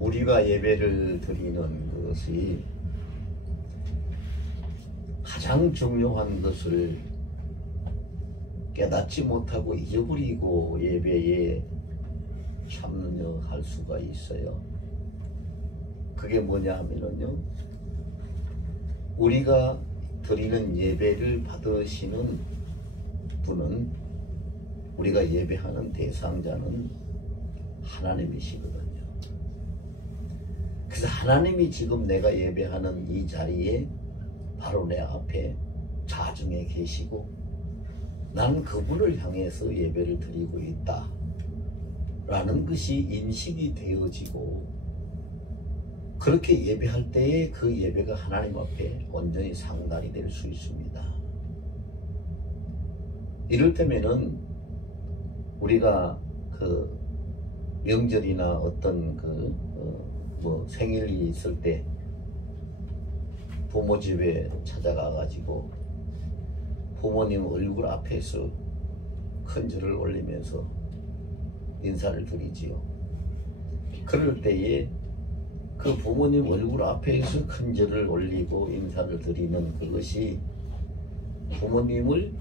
우리가 예배를 드리는 것이 가장 중요한 것을 깨닫지 못하고 잊어버리고 예배에 참여할 수가 있어요. 그게 뭐냐 하면요, 우리가 드리는 예배를 받으시는 분은, 우리가 예배하는 대상자는 하나님이시거든요. 그래서 하나님이 지금 내가 예배하는 이 자리에 바로 내 앞에 자중에 계시고 나는 그분을 향해서 예배를 드리고 있다 라는 것이 인식이 되어지고, 그렇게 예배할 때에 그 예배가 하나님 앞에 온전히 상달이 될 수 있습니다. 이를테면은 우리가 그 명절이나 어떤 생일이 있을 때 부모 집에 찾아가 가지고 부모님 얼굴 앞에서 큰절을 올리면서 인사를 드리지요. 그럴 때에 그 부모님 얼굴 앞에서 큰절을 올리고 인사를 드리는 그것이 부모님을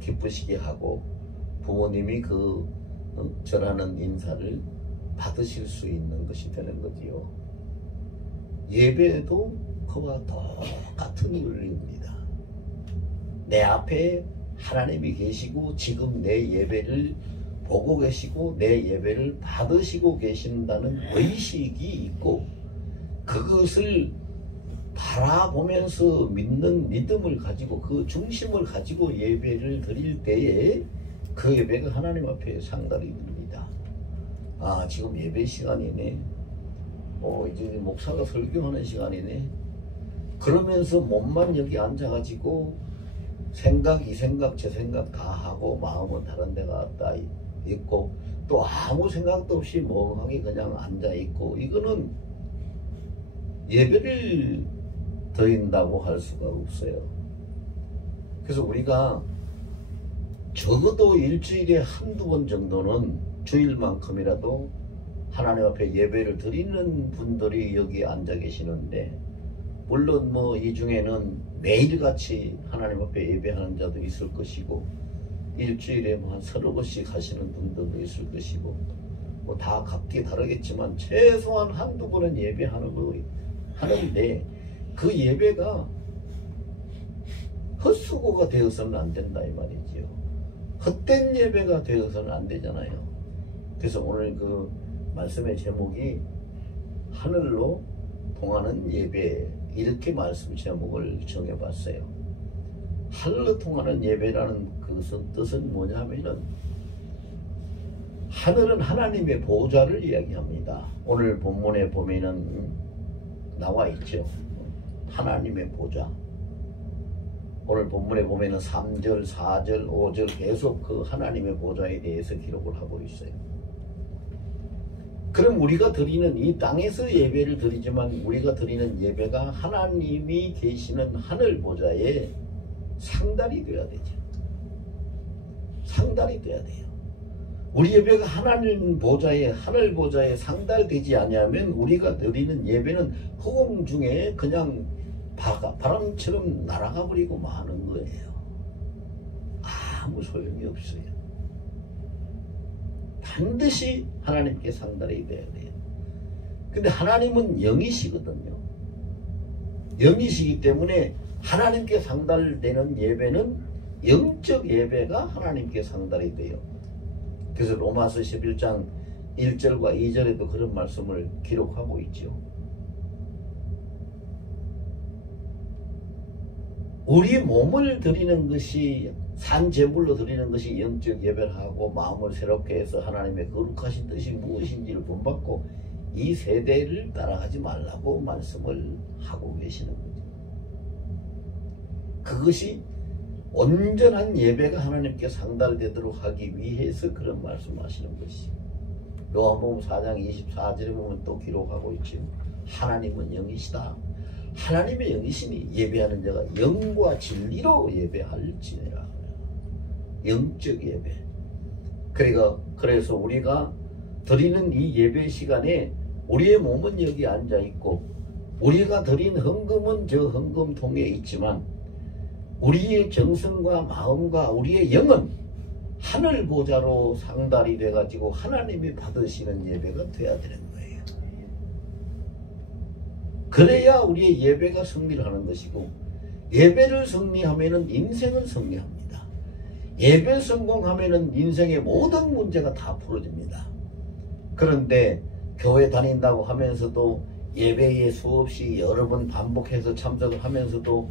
기쁘시게 하고 부모님이 그 절하는 인사를 받으실 수 있는 것이 되는 거지요. 예배도 그와 똑같은 원리입니다. 내 앞에 하나님이 계시고 지금 내 예배를 보고 계시고 내 예배를 받으시고 계신다는 의식이 있고, 그것을 바라보면서 믿는 믿음을 가지고 그 중심을 가지고 예배를 드릴 때에 그 예배가 하나님 앞에 상달이 됩니다. 아, 지금 예배 시간이네. 이제 목사가 설교하는 시간이네. 그러면서 몸만 여기 앉아가지고 생각, 이 생각, 저 생각 다 하고 마음은 다른 데 갔다 있고 또 아무 생각도 없이 멍하게 그냥 앉아있고, 이거는 예배를 드린다고 할 수가 없어요. 그래서 우리가 적어도 일주일에 한두 번 정도는 주일만큼이라도 하나님 앞에 예배를 드리는 분들이 여기 앉아 계시는데, 물론 이 중에는 매일같이 하나님 앞에 예배하는 자도 있을 것이고 일주일에 한 서너 번씩 하시는 분들도 있을 것이고 다 각기 다르겠지만 최소한 한두 번은 하는데 그 예배가 헛수고가 되어서는 안 된다 이 말이지요. 헛된 예배가 되어서는 안 되잖아요. 그래서 오늘 그 말씀의 제목이 하늘로 통하는 예배, 이렇게 말씀 제목을 정해봤어요. 하늘로 통하는 예배라는 그것은 뜻은 뭐냐 하면은, 하늘은 하나님의 보좌를 이야기합니다. 오늘 본문에 보면은 나와 있죠. 하나님의 보좌. 오늘 본문에 보면은 3절, 4절, 5절 계속 그 하나님의 보좌에 대해서 기록을 하고 있어요. 그럼 우리가 드리는 이 땅에서 예배를 드리지만 우리가 드리는 예배가 하나님이 계시는 하늘 보좌에 상달이 되어야 되죠. 상달이 되어야 돼요. 우리 예배가 하나님 보좌에, 하늘 보좌에 상달되지 않으면 우리가 드리는 예배는 허공 중에 그냥 바람처럼 날아가 버리고 마는 거예요. 아무 소용이 없어요. 반드시 하나님께 상달이 돼야 돼요. 근데 하나님은 영이시거든요. 영이시기 때문에 하나님께 상달되는 예배는 영적 예배가 하나님께 상달이 돼요. 그래서 로마서 11장 1절과 2절에도 그런 말씀을 기록하고 있죠. 우리 몸을 드리는 것이, 산제물로 드리는 것이 영적 예배를 하고 마음을 새롭게 해서 하나님의 거룩하신 뜻이 무엇인지를 본받고 이 세대를 따라가지 말라고 말씀을 하고 계시는 거죠. 그것이 온전한 예배가 하나님께 상달되도록 하기 위해서 그런 말씀하시는 것이, 요한복음 4장 24절에 보면 또 기록하고 있죠. 하나님은 영이시다. 하나님의 영이시니 예배하는 자가 영과 진리로 예배할지니라. 영적 예배. 그래서 우리가 드리는 이 예배 시간에 우리의 몸은 여기 앉아 있고 우리가 드린 헌금은 저 헌금통에 있지만 우리의 정성과 마음과 우리의 영은 하늘 보좌로 상달이 돼가지고 하나님이 받으시는 예배가 돼야 되는 거예요. 그래야 우리의 예배가 승리를 하는 것이고, 예배를 승리하면은 인생은 승리합니다. 예배 성공하면은 인생의 모든 문제가 다 풀어집니다. 그런데 교회 다닌다고 하면서도 예배에 수없이 여러 번 반복해서 참석을 하면서도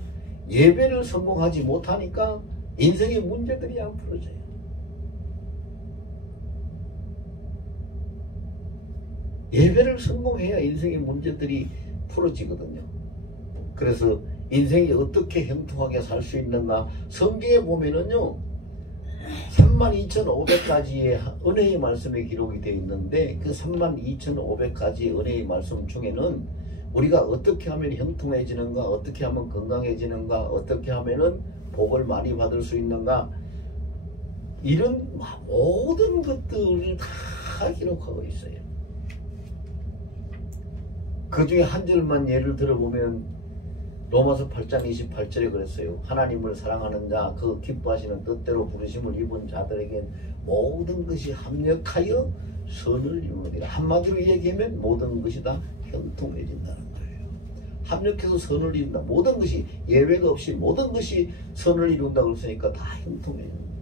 예배를 성공하지 못하니까 인생의 문제들이 안 풀어져요. 예배를 성공해야 인생의 문제들이 풀어지거든요. 그래서 인생이 어떻게 형통하게 살 수 있는가, 성경에 보면은요 32,500가지의 은혜의 말씀이 기록이 되어 있는데, 그 32,500가지 은혜의 말씀 중에는 우리가 어떻게 하면 형통해지는가, 어떻게 하면 건강해지는가, 어떻게 하면은 복을 많이 받을 수 있는가, 이런 모든 것들을 다 기록하고 있어요. 그 중에 한 절만 예를 들어보면 로마서 8장 28절에 그랬어요. 하나님을 사랑하는 자, 그 기뻐하시는 뜻대로 부르심을 입은 자들에겐 모든 것이 합력하여 선을 이루느니라. 한마디로 얘기하면 모든 것이 다 형통해진다는 거예요. 합력해서 선을 이룬다. 모든 것이, 예외가 없이 모든 것이 선을 이룬다고 그랬으니까 다 형통해진다.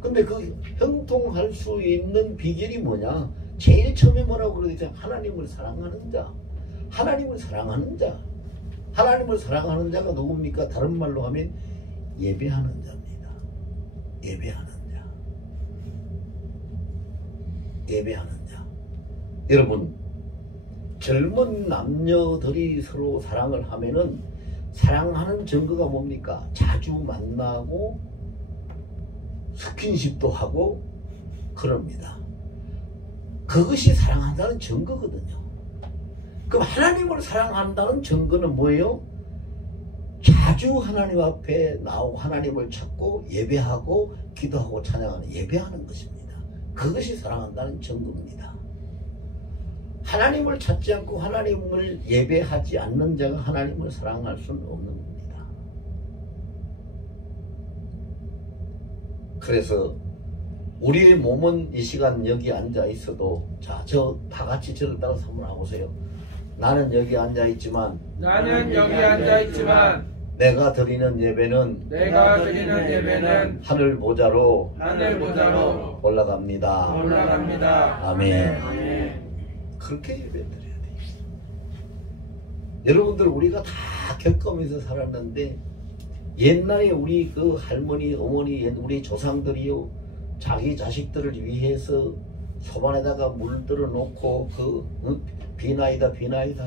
근데 그 형통할 수 있는 비결이 뭐냐? 제일 처음에 뭐라고 그러죠? 하나님을 사랑하는 자. 하나님을 사랑하는 자. 하나님을 사랑하는 자가 누굽니까? 다른 말로 하면 예배하는 자입니다. 예배하는 자. 예배하는 자. 여러분, 젊은 남녀들이 서로 사랑을 하면은 사랑하는 증거가 뭡니까? 자주 만나고 스킨십도 하고 그럽니다. 그것이 사랑한다는 증거거든요. 그럼 하나님을 사랑한다는 증거는 뭐예요? 자주 하나님 앞에 나오고 하나님을 찾고 예배하고 기도하고 찬양하는, 예배하는 것입니다. 그것이 사랑한다는 증거입니다. 하나님을 찾지 않고 하나님을 예배하지 않는 자가 하나님을 사랑할 수는 없는 겁니다. 그래서 우리의 몸은 이 시간 여기 앉아 있어도, 자, 저 다 같이 저를 따라서 한번 해보세요. 나는 여기 앉아 있지만, 내가 드리는 예배는 하늘 보좌로 올라갑니다. 아멘. 그렇게 예배 드려야 돼요. 여러분들, 우리가 다 겪으면서 살았는데, 옛날에 우리 그 할머니, 어머니, 우리 조상들이요, 자기 자식들을 위해서 소반에다가 물들어 놓고 비나이다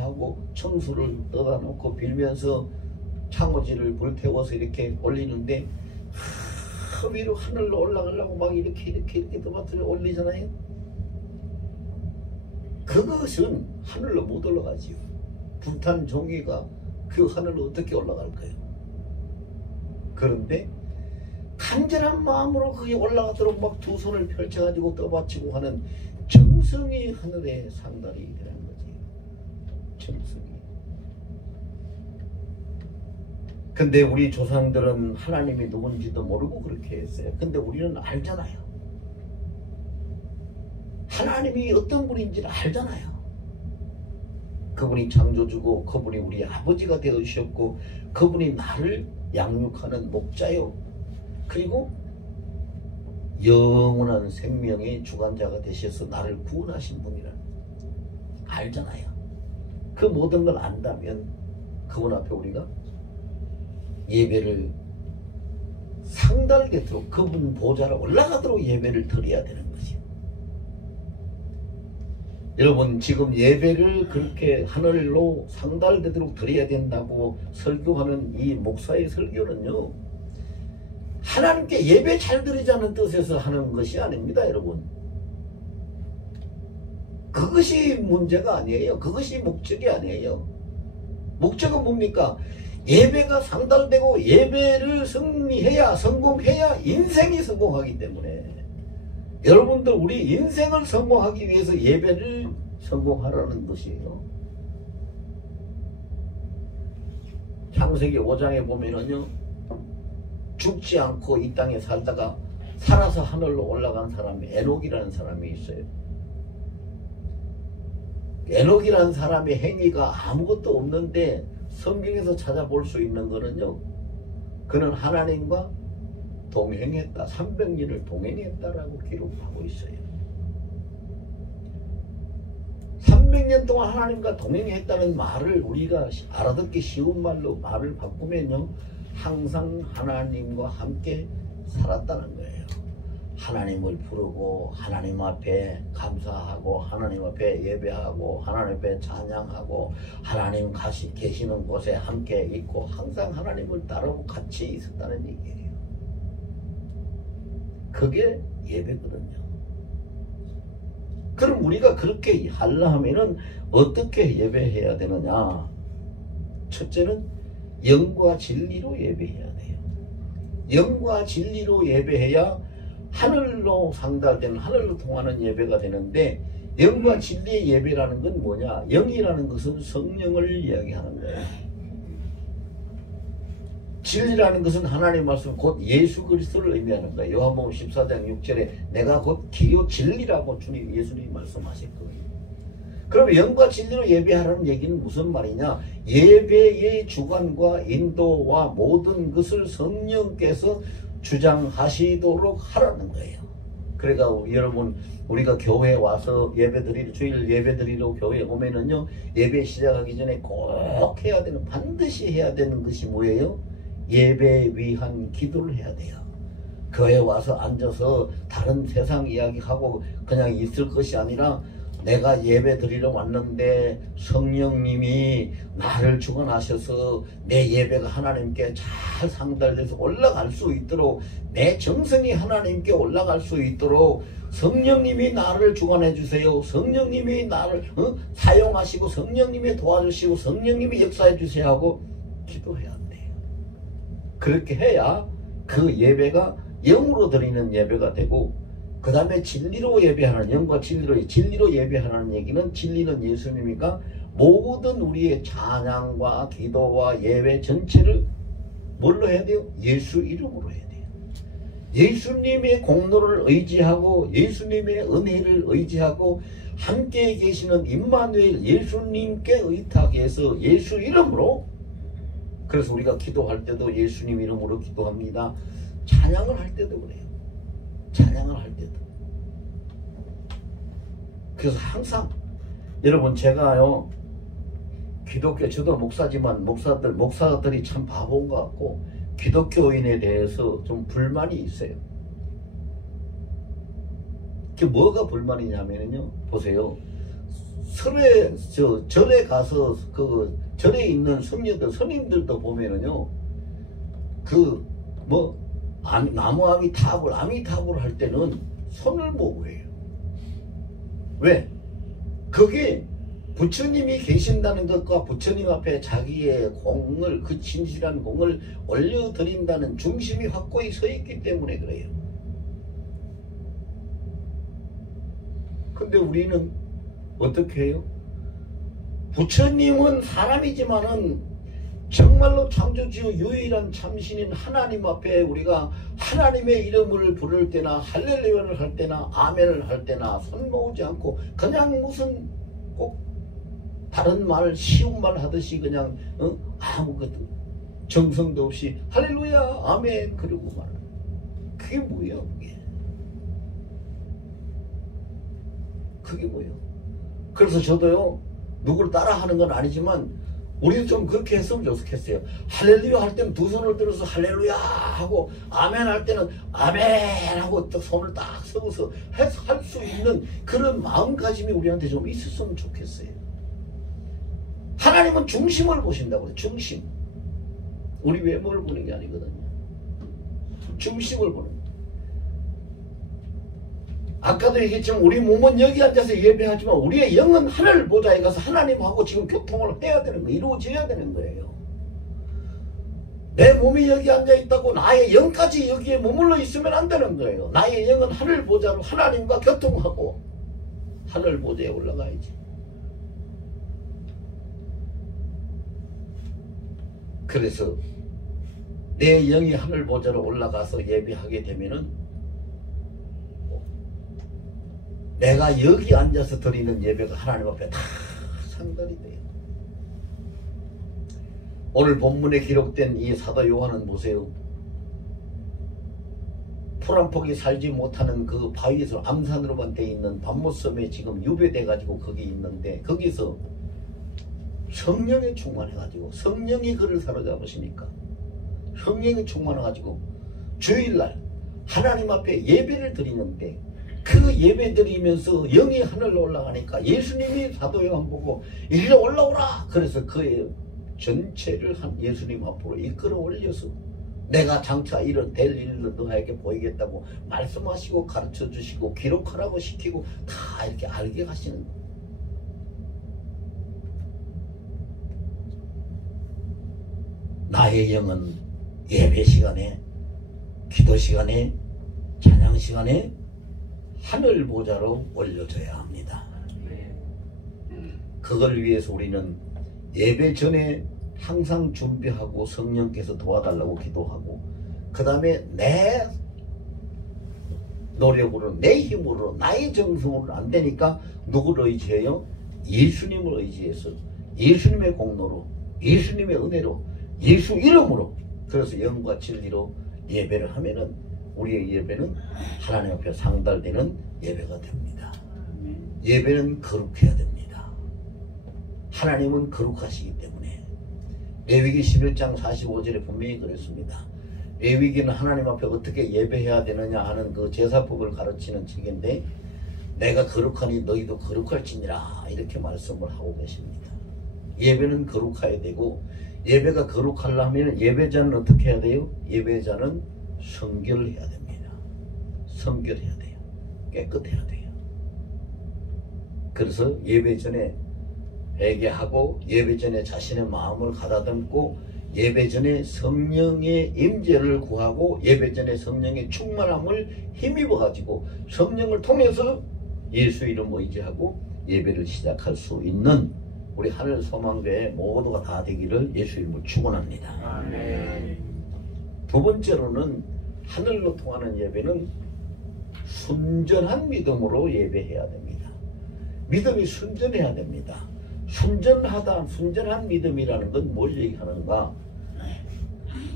하고 청수를 떠다 놓고 빌면서 창호지를 불태워서 이렇게 올리는데, 위로 하늘로 올라가려고 막 이렇게 떠받들어 올리잖아요. 그것은 하늘로 못 올라가지요. 불탄 종이가 그 하늘로 어떻게 올라갈까요? 그런데 간절한 마음으로 그게 올라가도록 막 두 손을 펼쳐가지고 떠받치고 하는 정성이 하늘의 상달이 되는 거지. 정성이. 근데 우리 조상들은 하나님이 누군지도 모르고 그렇게 했어요. 근데 우리는 알잖아요. 하나님이 어떤 분인지를 알잖아요. 그분이 창조주고, 그분이 우리 아버지가 되어주셨고, 그분이 나를 양육하는 목자요, 그리고 영원한 생명의 주관자가 되셔서 나를 구원하신 분이라 알잖아요. 그 모든 걸 안다면 그분 앞에 우리가 예배를 상달되도록, 그분 보좌로 올라가도록 예배를 드려야 되는 것이요. 여러분, 지금 예배를 그렇게 하늘로 상달되도록 드려야 된다고 설교하는 이 목사의 설교는요, 하나님께 예배 잘 드리자는 뜻에서 하는 것이 아닙니다, 여러분. 그것이 문제가 아니에요. 그것이 목적이 아니에요. 목적은 뭡니까? 예배가 상달되고 예배를 승리해야, 성공해야 인생이 성공하기 때문에, 여러분들, 우리 인생을 성공하기 위해서 예배를 성공하라는 뜻이에요. 창세기 5장에 보면은요, 죽지 않고 이 땅에 살다가 살아서 하늘로 올라간 사람이 에녹이라는 사람이 있어요. 에녹이라는 사람의 행위가 아무것도 없는데 성경에서 찾아볼 수 있는 거는요, 그는 하나님과 동행했다. 300년을 동행했다라고 기록하고 있어요. 300년 동안 하나님과 동행했다는 말을 우리가 알아듣기 쉬운 말로 말을 바꾸면요, 항상 하나님과 함께 살았다는 거예요. 하나님을 부르고 하나님 앞에 감사하고 하나님 앞에 예배하고 하나님 앞에 찬양하고 하나님 계시는 곳에 함께 있고 항상 하나님을 따르고 같이 있었다는 얘기예요. 그게 예배거든요. 그럼 우리가 그렇게 하려면은 어떻게 예배해야 되느냐? 첫째는 영과 진리로 예배해야 돼요. 영과 진리로 예배해야 하늘로 상달되는, 하늘로 통하는 예배가 되는데, 영과 진리의 예배라는 건 뭐냐? 영이라는 것은 성령을 이야기하는 거예요. 진리라는 것은 하나님 말씀 곧 예수 그리스도를 의미하는 거예요. 요한복음 14장 6절에 내가 곧 길이요 진리라고 예수님이 말씀하셨거든요. 그럼 영과 진리로 예배하라는 얘기는 무슨 말이냐? 예배의 주관과 인도와 모든 것을 성령께서 주장하시도록 하라는 거예요. 그러니까 여러분, 우리가 교회에 와서 주일 예배드리러 교회에 오면은요, 예배 시작하기 전에 꼭 해야 되는, 반드시 해야 되는 것이 뭐예요? 예배 위한 기도를 해야 돼요. 교회에 와서 앉아서 다른 세상 이야기하고 그냥 있을 것이 아니라, 내가 예배 드리러 왔는데 성령님이 나를 주관하셔서 내 예배가 하나님께 잘 상달돼서 올라갈 수 있도록, 내 정성이 하나님께 올라갈 수 있도록 성령님이 나를 주관해 주세요. 성령님이 나를 사용하시고 성령님이 도와주시고 성령님이 역사해 주세요 하고 기도해야 돼요. 그렇게 해야 그 예배가 영으로 드리는 예배가 되고, 그 다음에 진리로 예배하는, 영과 진리로 예배하는 얘기는, 진리는 예수님이니까 모든 우리의 찬양과 기도와 예배 전체를 뭘로 해야 돼요? 예수 이름으로 해야 돼요. 예수님의 공로를 의지하고 예수님의 은혜를 의지하고 함께 계시는 임마누엘 예수님께 의탁해서 예수 이름으로. 그래서 우리가 기도할 때도 예수님 이름으로 기도합니다. 찬양을 할 때도 그래요. 찬양을 할 때도. 그래서 항상 여러분, 제가요, 기독교, 저도 목사지만 목사들이 참 바본 것 같고 기독교인에 대해서 좀 불만이 있어요. 그게 뭐가 불만이냐면요, 보세요. 절에 가서 절에 있는 스님들도 보면은요, 나무 아미타불 할 때는 손을 모으고 해요. 왜? 그게 부처님이 계신다는 것과 부처님 앞에 자기의 공을, 그 진실한 공을 올려드린다는 중심이 확고히 서 있기 때문에 그래요. 근데 우리는 어떻게 해요? 부처님은 사람이지만은 정말로 창조주 유일한 참신인 하나님 앞에 우리가 하나님의 이름을 부를 때나 할렐루야를 할 때나 아멘을 할 때나 손 모으지 않고 그냥 무슨 꼭 다른 말, 쉬운 말 하듯이 그냥 아무것도 정성도 없이 할렐루야 아멘 그러고 말하는, 그게 뭐예요? 그게 뭐예요? 그래서 저도요, 누구를 따라하는 건 아니지만 우리도 좀 그렇게 했으면 좋겠어요. 할렐루야 할 때는 두 손을 들어서 할렐루야 하고, 아멘 할 때는 아멘 하고 딱 손을 딱 서서 할 수 있는 그런 마음가짐이 우리한테 좀 있었으면 좋겠어요. 하나님은 중심을 보신다고요. 중심. 우리 외모를 보는 게 아니거든요. 중심을 보는 거예요. 아까도 얘기했지만 우리 몸은 여기 앉아서 예배하지만 우리의 영은 하늘 보좌에 가서 하나님하고 지금 교통을 해야 되는 거예요. 이루어져야 되는 거예요. 내 몸이 여기 앉아있다고 나의 영까지 여기에 머물러 있으면 안 되는 거예요. 나의 영은 하늘 보좌로 하나님과 교통하고 하늘 보좌에 올라가야지. 그래서 내 영이 하늘 보좌로 올라가서 예배하게 되면은 내가 여기 앉아서 드리는 예배가 하나님 앞에 다 상달이 돼요. 오늘 본문에 기록된 이 사도 요한은 보세요. 풀 한 폭이 살지 못하는 그 바위에서 암산으로만 돼 있는 밤못섬에 지금 유배돼 가지고 거기 있는데, 거기서 성령에 충만해 가지고 성령이 그를 사로잡으시니까 성령이 충만해 가지고 주일날 하나님 앞에 예배를 드리는데, 그 예배 드리면서 영이 하늘로 올라가니까 예수님이 사도 요한 보고 이리 올라오라, 그래서 그의 전체를 한 예수님 앞으로 이끌어 올려서 내가 장차 이런 될 일을 너에게 보이겠다고 말씀하시고 가르쳐 주시고 기록하라고 시키고 다 이렇게 알게 하시는 거예요. 나의 영은 예배 시간에, 기도 시간에, 찬양 시간에 하늘 보좌로 올려져야 합니다. 그걸 위해서 우리는 예배 전에 항상 준비하고 성령께서 도와달라고 기도하고, 그 다음에 내 노력으로, 내 힘으로, 나의 정성으로는 안 되니까 누구를 의지해요? 예수님을 의지해서, 예수님의 공로로, 예수님의 은혜로, 예수 이름으로, 그래서 영과 진리로 예배를 하면은 우리의 예배는 하나님 앞에 상달되는 예배가 됩니다. 예배는 거룩해야 됩니다. 하나님은 거룩하시기 때문에. 레위기 11장 45절에 분명히 그랬습니다. 레위기는 하나님 앞에 어떻게 예배해야 되느냐 하는 그 제사법을 가르치는 책인데, 내가 거룩하니 너희도 거룩할지니라, 이렇게 말씀을 하고 계십니다. 예배는 거룩해야 되고, 예배가 거룩하려면 예배자는 어떻게 해야 돼요? 예배자는 성결해야 됩니다. 성결해야 돼요. 깨끗해야 돼요. 그래서 예배 전에 회개하고, 예배 전에 자신의 마음을 가다듬고, 예배 전에 성령의 임재를 구하고, 예배 전에 성령의 충만함을 힘입어 가지고 성령을 통해서 예수 이름 의지하고 예배를 시작할 수 있는 우리 하늘 소망교회 모두가 다 되기를 예수 이름으로 축원합니다. 아멘. 두 번째로는 하늘로 통하는 예배는 순전한 믿음으로 예배해야 됩니다. 믿음이 순전해야 됩니다. 순전한 믿음이라는 건 뭘 얘기하는가?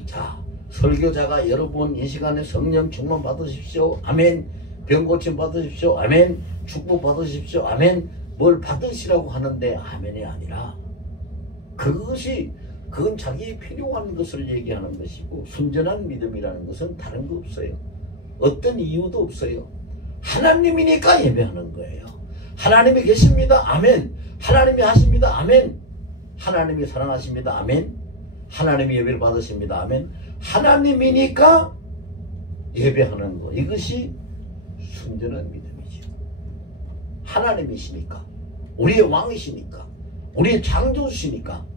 자, 설교자가 여러분 이 시간에 성령 충만 받으십시오. 아멘. 병 고침 받으십시오. 아멘. 축복 받으십시오. 아멘. 뭘 받으시라고 하는데 아멘이 아니라, 그건 자기 필요한 것을 얘기하는 것이고, 순전한 믿음이라는 것은 다른 거 없어요. 어떤 이유도 없어요. 하나님이니까 예배하는 거예요. 하나님이 계십니다. 아멘. 하나님이 하십니다. 아멘. 하나님이 사랑하십니다. 아멘. 하나님이 예배를 받으십니다. 아멘. 하나님이니까 예배하는 거, 이것이 순전한 믿음이죠. 하나님이시니까, 우리의 왕이시니까, 우리의 창조주시니까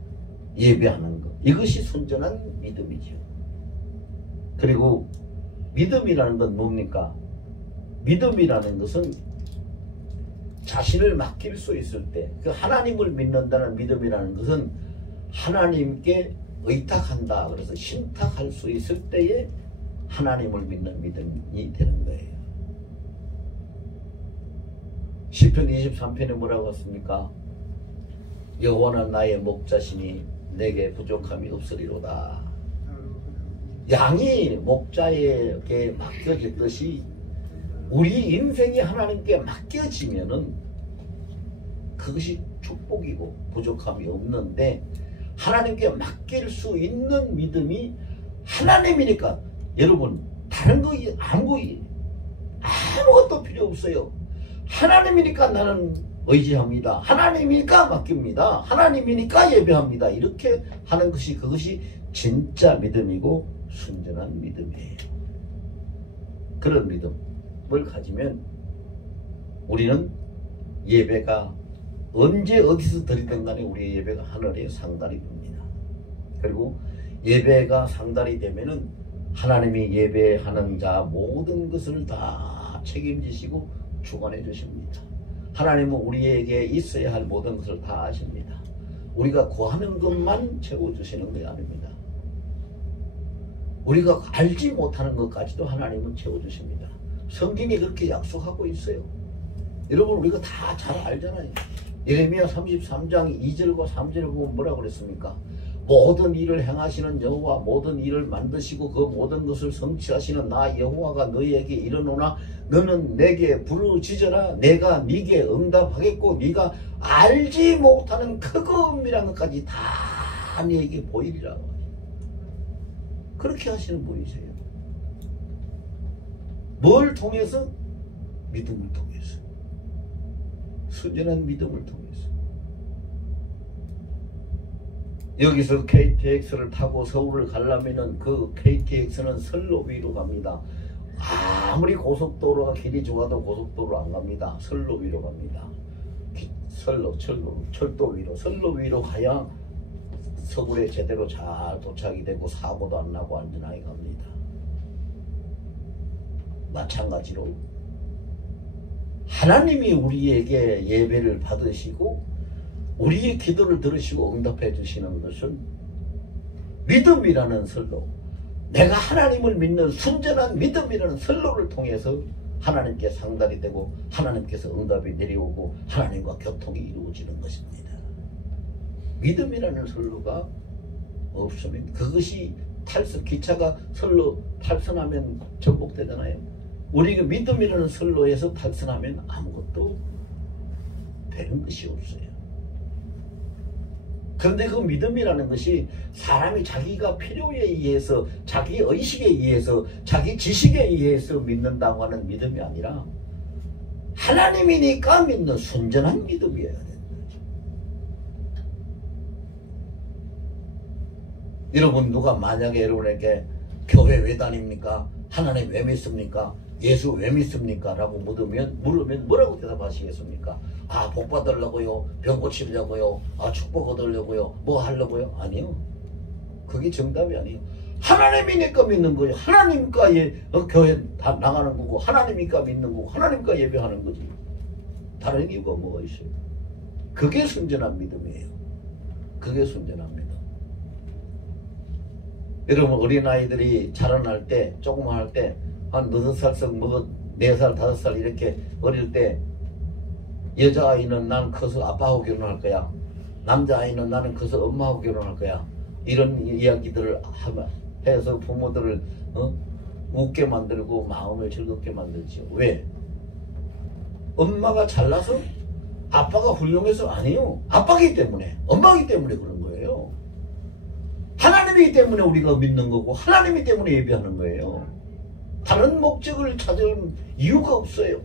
예배하는 것, 이것이 순전한 믿음이죠. 그리고 믿음이라는 건 뭡니까? 믿음이라는 것은 자신을 맡길 수 있을 때, 그 하나님을 믿는다는 믿음이라는 것은 하나님께 의탁한다, 그래서 신탁할 수 있을 때에 하나님을 믿는 믿음이 되는 거예요. 시편 23편에 뭐라고 했습니까? 여호와는 나의 목자시니 내게 부족함이 없으리로다. 양이 목자에게 맡겨졌듯이 우리 인생이 하나님께 맡겨지면은 그것이 축복이고 부족함이 없는데, 하나님께 맡길 수 있는 믿음이 하나님이니까, 여러분 다른 거 아무것도 필요 없어요. 하나님이니까 나는 의지합니다. 하나님이니까 맡깁니다. 하나님이니까 예배합니다. 이렇게 하는 것이, 그것이 진짜 믿음이고 순전한 믿음이에요. 그런 믿음을 가지면 우리는 예배가 언제 어디서 드리든 간에 우리의 예배가 하늘에 상달이 됩니다. 그리고 예배가 상달이 되면은 하나님이 예배하는 자 모든 것을 다 책임지시고 주관해 주십니다. 하나님은 우리에게 있어야 할 모든 것을 다 아십니다. 우리가 구하는 것만 채워주시는 게 아닙니다. 우리가 알지 못하는 것까지도 하나님은 채워주십니다. 성경이 그렇게 약속하고 있어요. 여러분 우리가 다 잘 알잖아요. 예레미야 33장 2절과 3절을 보면 뭐라고 그랬습니까? 모든 일을 행하시는 여호와 모든 일을 만드시고 그 모든 것을 성취하시는 나 여호와가 너희에게 이르노나 너는 내게 부르짖어라 내가 네게 응답하겠고 네가 알지 못하는 크고 은밀한 것까지 다 네게 보이리라. 그렇게 하시는 분이세요. 뭘 통해서? 믿음을 통해서. 순전한 믿음을 통해서. 여기서 KTX를 타고 서울을 가려면은 그 KTX는 선로 위로 갑니다. 아무리 고속도로가 길이 좋아도 고속도로 안 갑니다. 선로 위로 갑니다. 철도 위로, 선로 위로 가야 서울에 제대로 잘 도착이 되고 사고도 안 나고 안전하게 갑니다. 마찬가지로 하나님이 우리에게 예배를 받으시고 우리의 기도를 들으시고 응답해 주시는 것은 믿음이라는 선로, 내가 하나님을 믿는 순전한 믿음이라는 선로를 통해서 하나님께 상달이 되고 하나님께서 응답이 내려오고 하나님과 교통이 이루어지는 것입니다. 믿음이라는 선로가 없으면 그것이 기차가 선로 탈선하면 전복되잖아요. 우리가 믿음이라는 선로에서 탈선하면 아무것도 되는 것이 없어요. 그런데 그 믿음이라는 것이 사람이 자기가 필요에 의해서 자기 의식에 의해서 자기 지식에 의해서 믿는다고 하는 믿음이 아니라 하나님이니까 믿는 순전한 믿음이어야 된다. 여러분 누가 만약에 여러분에게 교회 왜 다닙니까? 하나님 왜 믿습니까? 예수 왜 믿습니까? 라고 물으면 뭐라고 대답하시겠습니까? 아, 복 받으려고요? 병 고치려고요? 아, 축복 얻으려고요? 뭐 하려고요? 아니요. 그게 정답이 아니에요. 하나님이니까 믿는 거예요. 하나님과 교회 다 나가는 거고 하나님이니까 믿는 거고 하나님과 예배하는 거지. 다른 이유가 뭐가 있어요? 그게 순전한 믿음이에요. 그게 순전한 믿음. 여러분 어린아이들이 자라날 때 조그만 할 때 한 6살씩 먹어 4살 5살 이렇게 어릴 때 여자아이는 나는 커서 아빠하고 결혼할 거야. 남자아이는 나는 커서 엄마하고 결혼할 거야. 이런 이야기들을 해서 부모들을 웃게 만들고 마음을 즐겁게 만들죠. 왜? 엄마가 잘나서 아빠가 훌륭해서 아니요. 아빠기 때문에 엄마기 때문에 그런 거예요. 하나님이기 때문에 우리가 믿는 거고 하나님이 때문에 예배하는 거예요. 다른 목적을 찾을 이유가 없어요.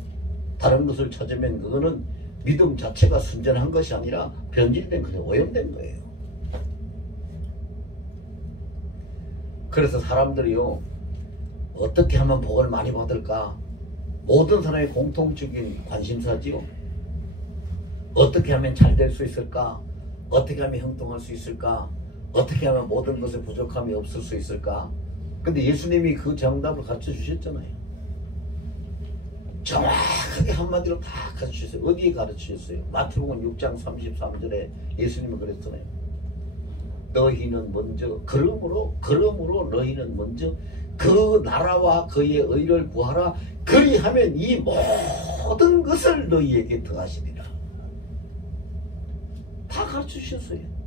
다른 것을 찾으면 그거는 믿음 자체가 순전한 것이 아니라 변질된 그냥 오염된 거예요. 그래서 사람들이요 어떻게 하면 복을 많이 받을까? 모든 사람의 공통적인 관심사지요. 어떻게 하면 잘 될 수 있을까? 어떻게 하면 형통할 수 있을까? 어떻게 하면 모든 것에 부족함이 없을 수 있을까? 근데 예수님이 그 정답을 가르쳐 주셨잖아요. 정확하게 한마디로 다 가르쳐 주셨어요. 어디에 가르쳐 주셨어요? 마태복음 6장 33절에 예수님은 그랬잖아요. 너희는 먼저 그러므로 너희는 먼저 그 나라와 그의 의를 구하라. 그리하면 이 모든 것을 너희에게 더하시리라. 다 가르쳐 주셨어요.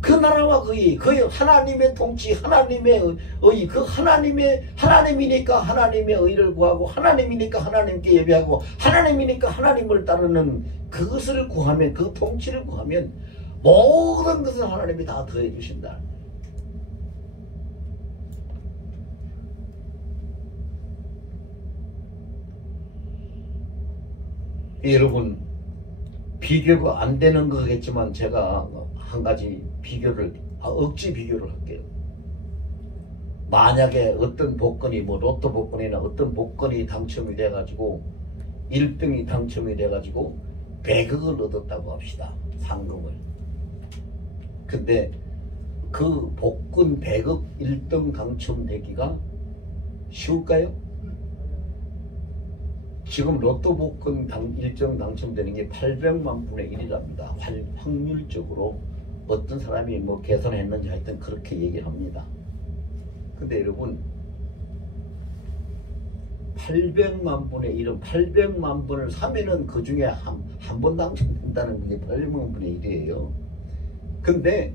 그 나라와 그의 하나님의 통치, 하나님의 의, 그 하나님이니까 하나님의 의를 구하고 하나님이니까 하나님께 예배하고 하나님이니까 하나님을 따르는 그것을 구하면, 그 통치를 구하면 모든 것을 하나님이 다 더해 주신다. 여러분 비교가 안 되는 거겠지만 제가 한 가지 억지 비교를 할게요. 만약에 어떤 복권이 로또 복권이나 어떤 복권이 당첨이 돼가지고 1등이 당첨이 돼가지고 100억을 얻었다고 합시다. 상금을. 근데 그 복권 100억 1등 당첨되기가 쉬울까요? 지금 로또 복권 일정 당첨되는 게 800만 분의 1이랍니다. 확률적으로 어떤 사람이 뭐 계산했는지 하여튼 그렇게 얘기를 합니다. 근데 여러분 800만 분의 1은 800만 분을 사면은 그 중에 한 번 당첨된다는 게 800만 분의 1이에요. 근데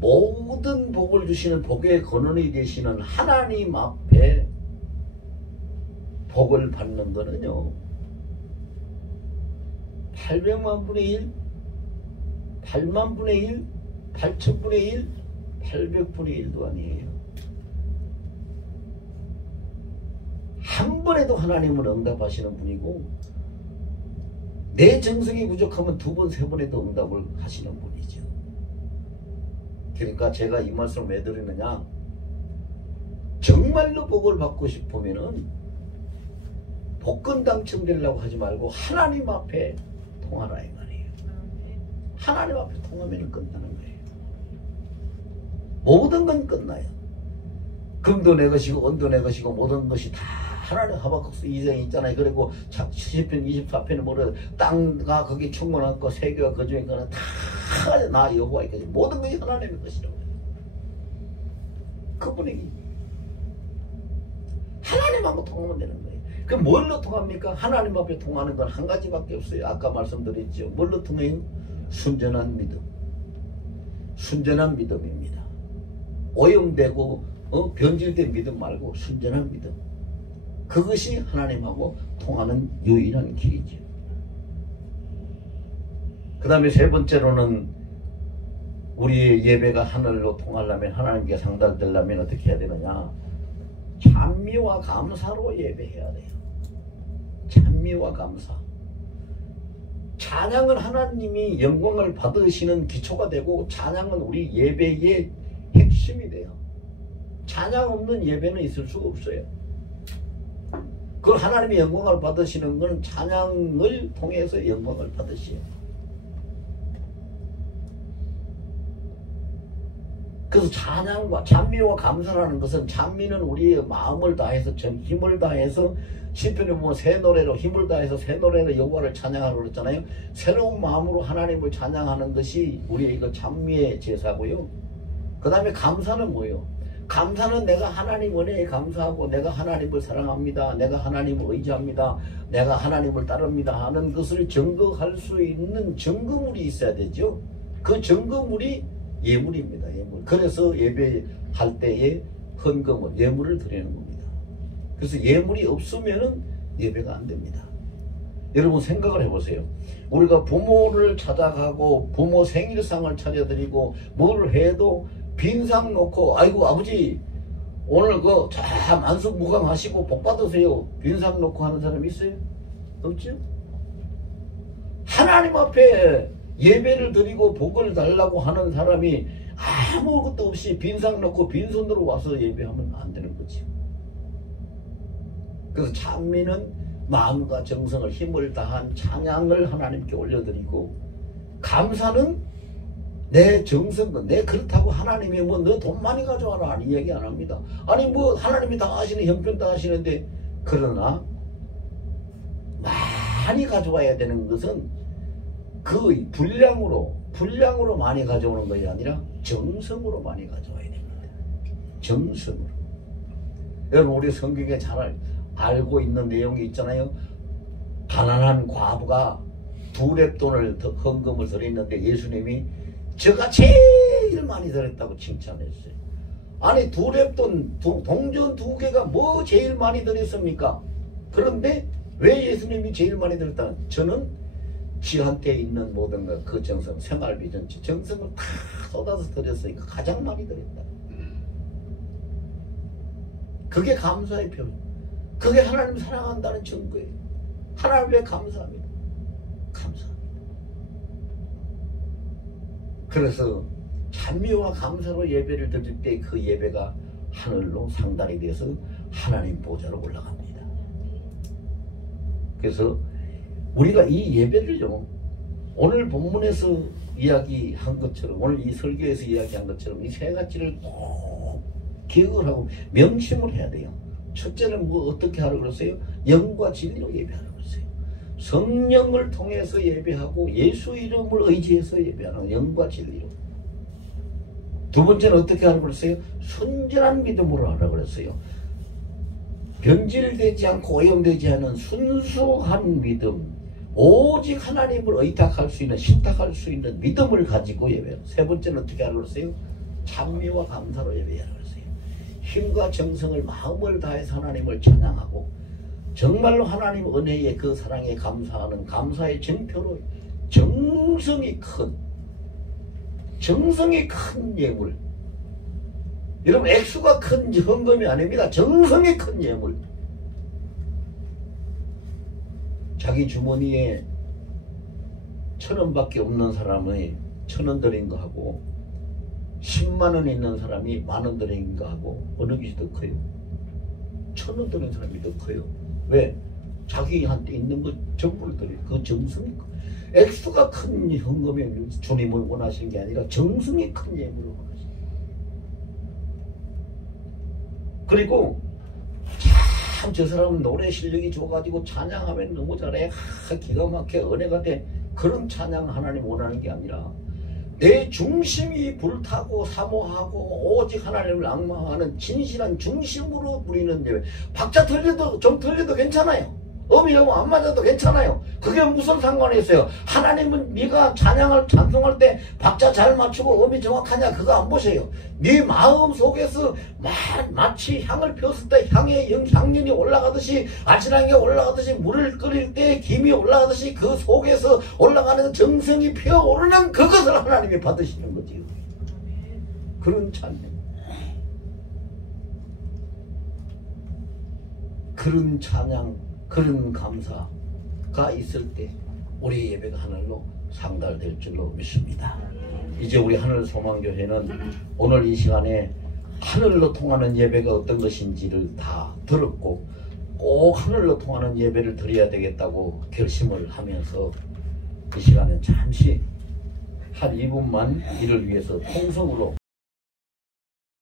모든 복을 주시는 복의 근원이 되시는 하나님 앞에 복을 받는 거는요 800만 분의 1, 8만 분의 1, 8천 분의 1, 800분의 1도 아니에요. 한 번에도 하나님을 응답하시는 분이고 내 정성이 부족하면 두 번, 세 번에도 응답을 하시는 분이죠. 그러니까 제가 이 말씀을 왜 드리느냐, 정말로 복을 받고 싶으면은 복권 당첨되려고 하지 말고 하나님 앞에 통하라 이 말이에요. 하나님 앞에 통하면 끝나는 거예요. 모든 건 끝나요. 금도 내 것이고 은도 내 것이고 모든 것이 다 하나님. 하박국서 2장에 있잖아요. 그리고 시편 24편에 뭐래, 땅과 거기 충만한 것, 세계와 그 중에 거는 다 나 여호와의 것이 모든 것이 하나님의 것이라고 해요. 그 분위기. 하나님하고 통하면 되는 거예요. 그럼 뭘로 통합니까? 하나님 앞에 통하는 건 한 가지밖에 없어요. 아까 말씀드렸죠. 뭘로 통해요? 순전한 믿음. 순전한 믿음입니다. 오염되고 변질된 믿음 말고 순전한 믿음. 그것이 하나님하고 통하는 유일한 길이죠. 그 다음에 세 번째로는 우리의 예배가 하늘로 통하려면, 하나님께 상달되려면 어떻게 해야 되느냐? 찬미와 감사로 예배해야 돼요. 찬미와 감사. 찬양은 하나님이 영광을 받으시는 기초가 되고, 찬양은 우리 예배의 핵심이 돼요. 찬양 없는 예배는 있을 수가 없어요. 그 하나님이 영광을 받으시는 것은 찬양을 통해서 영광을 받으시요. 그래서 찬양과 찬미와 감사라는 것은, 찬미는 우리의 마음을 다해서 힘을 다해서, 시편에 보면 새 노래로 힘을 다해서 새 노래로 여호와를 찬양하라고 그랬잖아요. 새로운 마음으로 하나님을 찬양하는 것이 우리의 그 찬미의 제사고요. 그 다음에 감사는 뭐예요? 감사는 내가 하나님 은혜에 감사하고, 내가 하나님을 사랑합니다, 내가 하나님을 의지합니다, 내가 하나님을 따릅니다 하는 것을 증거할 수 있는 증거물이 있어야 되죠. 그 증거물이 예물입니다. 예물. 그래서 예배할 때에 헌금을, 예물을 드리는 겁니다. 그래서 예물이 없으면은 예배가 안 됩니다. 여러분 생각을 해보세요. 우리가 부모를 찾아가고 부모 생일상을 차려드리고 뭘 해도 빈상 놓고, 아이고 아버지 오늘 자 만수무강하시고 복 받으세요, 빈상 놓고 하는 사람이 있어요? 없죠? 하나님 앞에 예배를 드리고 복을 달라고 하는 사람이 아무것도 없이 빈상 놓고 빈손으로 와서 예배하면 안 되는 거지. 그래서 찬미는 마음과 정성을 힘을 다한 찬양을 하나님께 올려드리고, 감사는 내 정성은, 내 그렇다고 하나님이 뭐 너 돈 많이 가져와라 이 얘기 안 합니다. 아니 뭐 하나님이 다 하시는, 형편 다 하시는데, 그러나 많이 가져와야 되는 것은 그 분량으로 많이 가져오는 것이 아니라 정성으로 많이 가져와야 됩니다. 정성으로. 여러분 우리 성경에 잘 알고 있는 내용이 있잖아요. 가난한 과부가 2렙돈을 헌금을 드렸는데 예수님이 저가 제일 많이 드렸다고 칭찬했어요. 아니 2렙돈 동전 2개가 뭐 제일 많이 드렸습니까? 그런데 왜 예수님이 제일 많이 드렸다? 저는 지한테 있는 모든 것, 그 정성, 생활비 전체 정성을 다 쏟아서 드렸으니까 가장 많이 드렸다. 그게 감사의 표현. 그게 하나님 사랑한다는 증거예요. 하나님께 감사합니다. 감사합니다. 그래서 찬미와 감사로 예배를 드릴 때 그 예배가 하늘로 상달이 돼서 하나님 보좌로 올라갑니다. 그래서 우리가 이 예배를요, 오늘 본문에서 이야기한 것처럼, 오늘 이 설교에서 이야기한 것처럼 이 세 가지를 꼭 기억을 하고 명심을 해야 돼요. 첫째는 뭐 어떻게 하라고 그랬어요? 영과 진리로 예배하라고 그랬어요. 성령을 통해서 예배하고 예수 이름을 의지해서 예배하는, 영과 진리로. 두 번째는 어떻게 하라고 그랬어요? 순전한 믿음으로 하라고 그랬어요. 변질되지 않고 오염되지 않은 순수한 믿음, 오직 하나님을 의탁할 수 있는, 신탁할 수 있는 믿음을 가지고 예배해요. 세 번째는 어떻게 하라고 그랬어요? 찬미와 감사로 예배하라고 그랬어요. 힘과 정성을 마음을 다해서 하나님을 찬양하고 정말로 하나님 은혜의 그 사랑에 감사하는 감사의 증표로 정성이 큰 예물. 여러분, 액수가 큰 헌금이 아닙니다. 정성이 큰 예물. 자기 주머니에 1,000원밖에 없는 사람의 1,000원 드린 거 하고 10만 원 있는 사람이 10,000원 드린 거 하고 어느 것이 더 커요? 1,000원 드린 사람이 더 커요. 왜? 자기한테 있는 것 전부를 드려요. 그 정성이 커. 액수가 큰 헌금이 주님을 원하시는 게 아니라 정성이 큰 예물을 원하시는 거예요. 그리고 참 저 사람은 노래 실력이 좋아가지고 찬양하면 너무 잘해. 기가 막혀 은혜가 돼. 그런 찬양 하나님 원하는 게 아니라 내 중심이 불타고 사모하고 오직 하나님을 앙망하는 진실한 중심으로 부리는 예배. 박자 틀려도 좀 틀려도 괜찮아요. 음이 너무 안 맞아도 괜찮아요. 그게 무슨 상관이 있어요. 하나님은 네가 찬송할 때 박자 잘 맞추고 음이 정확하냐 그거 안 보세요. 네 마음 속에서 마치 향을 피웠을 때 향연이 올라가듯이 아찔하게 올라가듯이 물을 끓일 때 김이 올라가듯이 그 속에서 올라가는 정성이 피어오르는 그것을 하나님이 받으시는 거지요. 그런 찬양, 그런 찬양, 그런 감사가 있을 때 우리 예배가 하늘로 상달될 줄로 믿습니다. 이제 우리 하늘소망교회는 오늘 이 시간에 하늘로 통하는 예배가 어떤 것인지를 다 들었고 꼭 하늘로 통하는 예배를 드려야 되겠다고 결심을 하면서 이 시간에 잠시 한 2분만 이를 위해서 통성으로